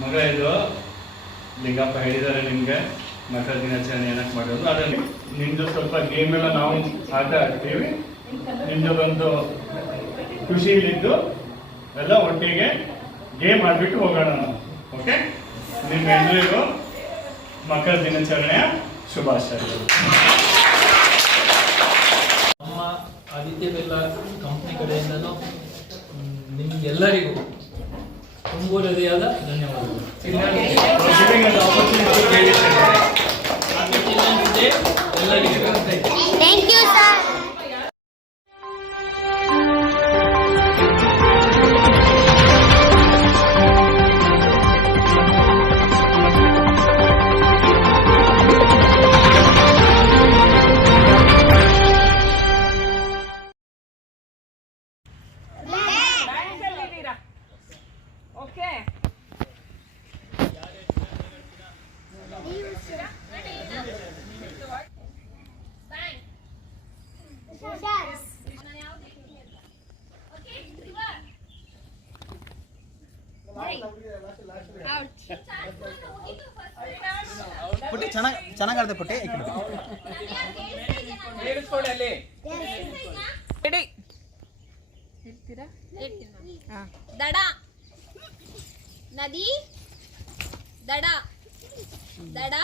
ಮಗ ಇದು ಲಿಂಗಪ್ಪ ಹೇಳಿದ್ದಾರೆ ನಿಮಗೆ ಮಕ್ಕಳ ದಿನಾಚರಣೆ ಏನಕ್ಕೆ ಮಾಡೋದು. ಅದರಲ್ಲಿ ನಿಮ್ಮದು ಸ್ವಲ್ಪ ಗೇಮ್ ಎಲ್ಲ ನಾವು ಆಟ ಆಡ್ತೀವಿ. ನಿಮ್ಮದು ಬಂದು ಖುಷಿಲಿದ್ದು ಎಲ್ಲ ಒಟ್ಟಿಗೆ ಗೇಮ್ ಆಡ್ಬಿಟ್ಟು ಹೋಗೋಣ ನಾವು. ಓಕೆ, ನಿಮ್ಮೆಲ್ಲರಿಗೂ ಮಕ್ಕಳ ದಿನಾಚರಣೆಯ ಶುಭಾಶಯಗಳು. ನಮ್ಮ ಆದಿತ್ಯ ಬಿರ್ಲಾ ಕಂಪ್ನಿ ಕಡೆಯಿಂದನೂ ನಿಮಗೆಲ್ಲರಿಗೂ ತುಂಬ ಹೃದಯದ ಧನ್ಯವಾದಗಳು. ಎಲ್ಲರಿಗೂ ಥ್ಯಾಂಕ್ ಯು ಸರ್. ಪುಟ್ಟಿ ಚೆನ್ನಾಗಿ ಆಡ್ದೆ ಪುಟ್ಟಿ. ದಡ ನದಿ ದಡ ದಡ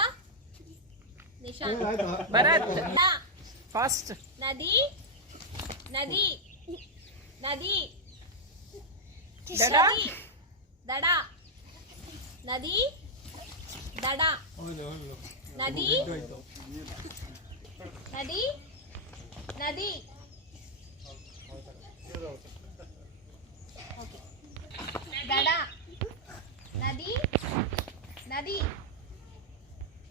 ನಿಶಾನ್ ಭರತ್ ಫಾಸ್ಟ್ ನದಿ ನದಿ ನದಿ ದಡ ದಡ ನದಿ ದಡ ನದಿ ನದಿ ನದಿ ದಡ ನದಿ ನದಿ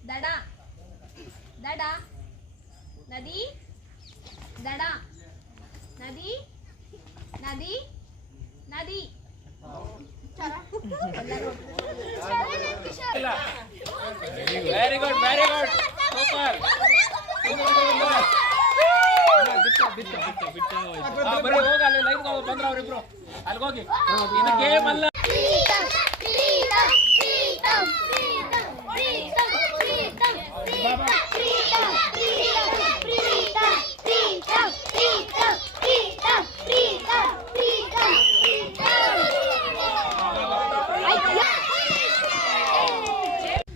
ದಡ ದಡ ನದಿ ದಡ ನದಿ ನದಿ ನದಿ ವೆರಿ ಗುಡ್ ಸೂಪರ್. ಬರೀ ಹೋಗಿ ಅಲ್ಲಿ ಲೈನ್ ಬಂದ್ರ ಅವ್ರಿಬ್ರು ಅಲ್ಲಿಗೆ ಹೋಗಿ. ಇದು ಗೇಮ್ ಅಲ್ಲ.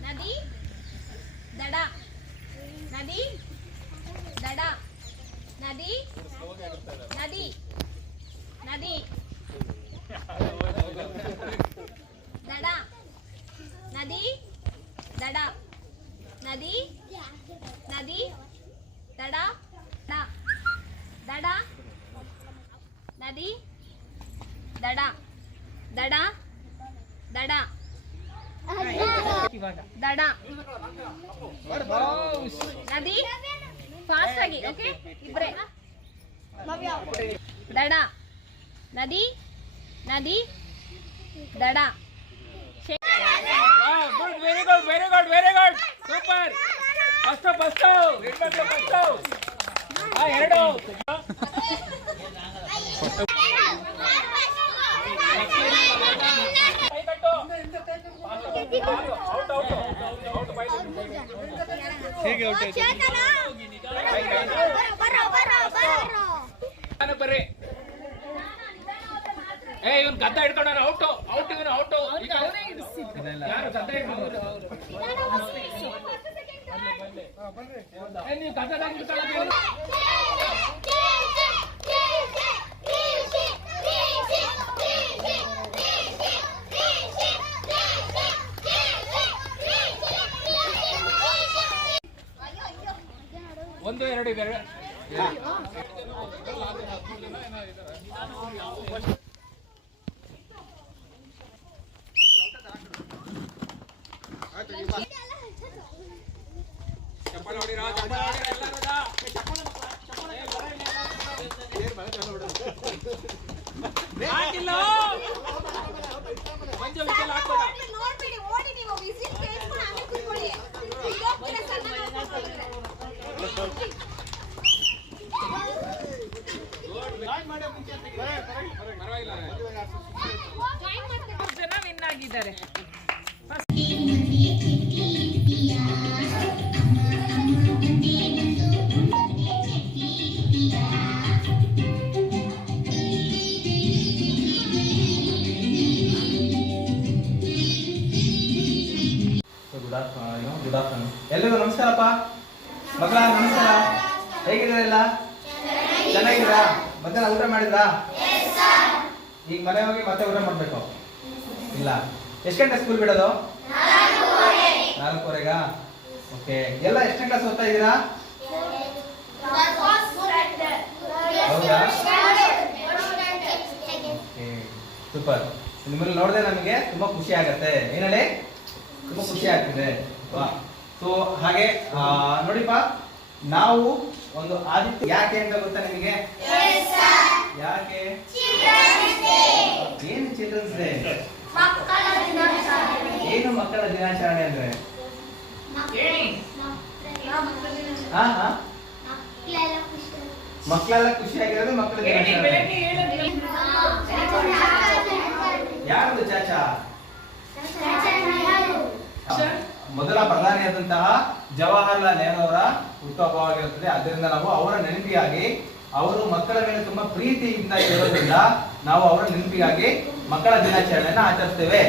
ನದಿ ದಡ ನದಿ ದಡ ನದಿ ನದಿ ನದಿ ದಡ ನದಿ ದಡ ನದಿ ನದಿ ದಡ ದಡ ನದಿ ದಡ ದಡ ದಡ ದಡ ನದಿ ಫಾಸ್ಟ್ ಆಗಿ. ಓಕೆ, ಇಬ್ರೇ ದಡ ನದಿ ನದಿ ದಡ. Good, very good super. First ಎರಡು ಬರ್ರಿ. ಇವನ್ ಗದ್ದ ಹಿಡ್ಕೊಂಡ ಔಟ್ ಇವನು ಔಟ್. ಯಾರು ಗದ್ದ ಹಿಡ್ಕೊಂಡು ನೀವು ಗದ್ದದಾಗ ಹಿಡ್ಕೊಳ್ಳೋದು. ಒಂದು ಎರಡು ಇದೆ. ಚಪ್ಪಲ್ ಹೊಡಿರ ಹಾಕಿಲ್ಲ. ಮಂಜು ವಿಕೆಲ್ ಹಾಕ್ಬೇಡ. ನೋಡ್ಬಿಡಿ, ಓಡಿ ನೀವು ವಿಸಿಲ್ ಕೇಳಿಸ್ಕೊಂಡು ಆಮೇಲೆ ಕೂತ್ಕೊಳ್ಳಿ. ಜನ ವಿನ್ ಆಗಿದ್ದಾರೆ. ಗುಡ್ ಆಫ್ಟರ್ನೂನ್ ಎಲ್ರಿಗೂ ನಮಸ್ಕಾರಪ್ಪ ಮಕ್ಕಳ ನಮಸ್ಕಾರ. ಹೇಗಿದ್ದೀರಲ್ಲ? ಚೆನ್ನಾಗಿದ್ದೀರಾ? ಮಧ್ಯಾಹ್ನ ಊಟ ಮಾಡಿದ್ರಾ? ಈಗ ಮನೆ ಹೋಗಿ ಮತ್ತೆ ಊಟ ಮಾಡ್ಬೇಕು ಇಲ್ಲ? ಎಷ್ಟು ಗಂಟೆ ಸ್ಕೂಲ್ ಬಿಡೋದು? 4:15. ಓಕೆ. ಎಲ್ಲ ಎಷ್ಟನೇ ಕ್ಲಾಸ್ ಓದ್ತಾ ಇದ್ದೀರಾ? ಹೌದಾ? ಸೂಪರ್. ನಿಮ್ಮಲ್ಲಿ ನೋಡಿದ್ರೆ ನಮಗೆ ತುಂಬಾ ಖುಷಿ ಆಗತ್ತೆ. ಏನೇಳಿ? ತುಂಬಾ ಖುಷಿ ಆಗ್ತಿದೆ. ಸೊ ಹಾಗೆ ನೋಡಿಪ್ಪ, ನಾವು ಒಂದು ಆದಿತ್ಯ ಯಾಕೆ ಅಂತ ಗೊತ್ತಾ ನಿಮಗೆ? ಯಾಕೆ? ಏನು ಚಿಲ್ಡ್ರನ್ಸ್ ಡೇ? ಏನು ಮಕ್ಕಳ ದಿನಾಚರಣೆ ಅಂದ್ರೆ? ಮಕ್ಕಳೆಲ್ಲ ಖುಷಿಯಾಗಿರೋದು ಮಕ್ಕಳ ದಿನಾಚರಣೆ. ಯಾರದು ಚಾಚಾ? ಮೊದಲ ಪ್ರಧಾನಿಯಾದಂತಹ ಜವಾಹರ್ಲಾಲ್ ನೆಹರು ಅವರ ಹುಟ್ಟುಹಬ್ಬವಾಗಿರುತ್ತದೆ. ಅದರಿಂದ ನಾವು ಅವರ ನೆನಪಿಗಾಗಿ, ಅವರು ಮಕ್ಕಳ ಮೇಲೆ ತುಂಬಾ ಪ್ರೀತಿಯಿಂದ ಇರೋದ್ರಿಂದ ನಾವು ಅವರ ನೆನಪಿಗಾಗಿ ಮಕ್ಕಳ ದಿನಾಚರಣೆಯನ್ನ ಆಚರಿಸ್ತೇವೆ.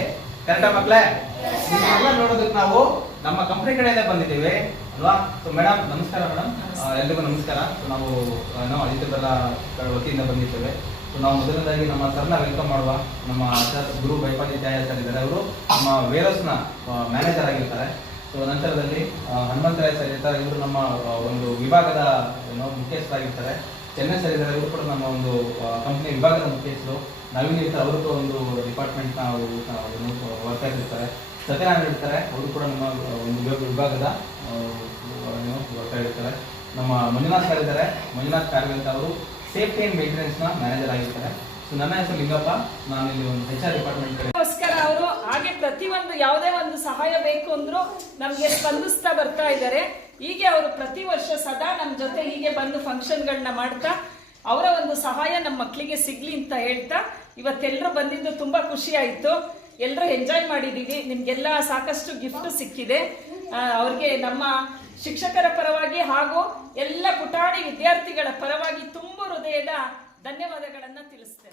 ಕರೆಕ್ಟಾ ಮಕ್ಕಳೇ? ಇದನ್ನೆಲ್ಲ ನೋಡೋದಕ್ಕೆ ನಾವು ನಮ್ಮ ಕಂಪನಿ ಕಡೆಯಿಂದ ಬಂದಿದ್ದೇವೆ ಅಲ್ವಾ? ಸೊ ಮೇಡಮ್ ನಮಸ್ಕಾರ. ಮೇಡಮ್ ಎಲ್ರಿಗೂ ನಮಸ್ಕಾರ. ನಾವು ಆದಿತ್ಯ ಬಿರ್ಲಾ ವತಿಯಿಂದ ಬಂದಿದ್ದೇವೆ. ಸೊ ನಾವು ಮೊದಲನೇದಾಗಿ ನಮ್ಮ ಸರ್ನ ವೆಲ್ಕಮ್ ಮಾಡುವ. ನಮ್ಮ ಸರ್ ಗುರು ಬೈಪಾಲಿತ್ಯಾಯ ಸರ್ ಇದ್ದಾರೆ. ಅವರು ನಮ್ಮ ವೇರ್ಹೌಸ್ನ ಮ್ಯಾನೇಜರ್ ಆಗಿರ್ತಾರೆ. ಸೊ ನಂತರದಲ್ಲಿ ಹನುಮಂತರಾಯ ಸರ್ ಇರ್ತಾರೆ. ಇವರು ನಮ್ಮ ಒಂದು ವಿಭಾಗದ ಮುಖ್ಯಸ್ಥರಾಗಿರ್ತಾರೆ. ಚೆನ್ನೈ ಸರ್ ಇದ್ದಾರೆ. ಇವರು ಕೂಡ ನಮ್ಮ ಒಂದು ಕಂಪ್ನಿ ವಿಭಾಗದ ಮುಖ್ಯಸ್ಥರು. ನವೀನ್ ಇರ್ತಾರೆ. ಅವರು ಕೂಡ ಒಂದು ಡಿಪಾರ್ಟ್ಮೆಂಟ್ನ ವರ್ಕರ್ಸ್ ಇರ್ತಾರೆ. ಸತ್ಯನಾರಾಯಣ ಇರ್ತಾರೆ. ಅವರು ಕೂಡ ನಮ್ಮ ಒಂದು ವಿಭಾಗದ ವರ್ಕರ್ ಇರ್ತಾರೆ. ನಮ್ಮ ಮಂಜುನಾಥ್ ಸರ್ ಇದ್ದಾರೆ. ಮಂಜುನಾಥ್ ಕಾರ್ಯ ಅಂತ ಅವರು ಸೇಫ್ಟಿ ಅಂಡ್ ಮೇಂಟೆನೆನ್ಸ್ ನ ಮ್ಯಾನೇಜರ್ ಆಗಿರ್ತಾರೆ. ಸೊ ನನ್ನ ಹೆಸರು ಲಿಂಗಪ್ಪ. ನಾನು ಇಲ್ಲಿ ಒಂದು HR ಡಿಪಾರ್ಟ್ಮೆಂಟ್ ಗೋಸ್ಕರ ಅವರು ಹಾಗೆ ಪ್ರತಿಯೊಂದು ಯಾವುದೇ ಒಂದು ಸಹಾಯ ಬೇಕು ಅಂದ್ರೂ ನಮ್ಗೆ ಸ್ಪಂದಿಸ್ತಾ ಬರ್ತಾ ಇದ್ದಾರೆ. ಹೀಗೆ ಅವರು ಪ್ರತಿ ವರ್ಷ ಸದಾ ನಮ್ಮ ಜೊತೆ ಹೀಗೆ ಬಂದು ಫಂಕ್ಷನ್ಗಳನ್ನ ಮಾಡ್ತಾ ಅವರ ಒಂದು ಸಹಾಯ ನಮ್ಮ ಮಕ್ಕಳಿಗೆ ಸಿಗ್ಲಿ ಅಂತ ಹೇಳ್ತಾ ಇವತ್ತೆಲ್ಲರೂ ಬಂದಿದ್ದು ತುಂಬಾ ಖುಷಿ ಆಯ್ತು. ಎಲ್ಲರೂ ಎಂಜಾಯ್ ಮಾಡಿದೀವಿ. ನಿಮ್ಗೆಲ್ಲ ಸಾಕಷ್ಟು ಗಿಫ್ಟ್ ಸಿಕ್ಕಿದೆ. ಅವ್ರಿಗೆ ನಮ್ಮ ಶಿಕ್ಷಕರ ಪರವಾಗಿ ಹಾಗೂ ಎಲ್ಲ ಪುಟಾಣಿ ವಿದ್ಯಾರ್ಥಿಗಳ ಪರವಾಗಿ ತುಂಬ ಹೃದಯದ ಧನ್ಯವಾದಗಳನ್ನ ತಿಳಿಸ್ತೇನೆ.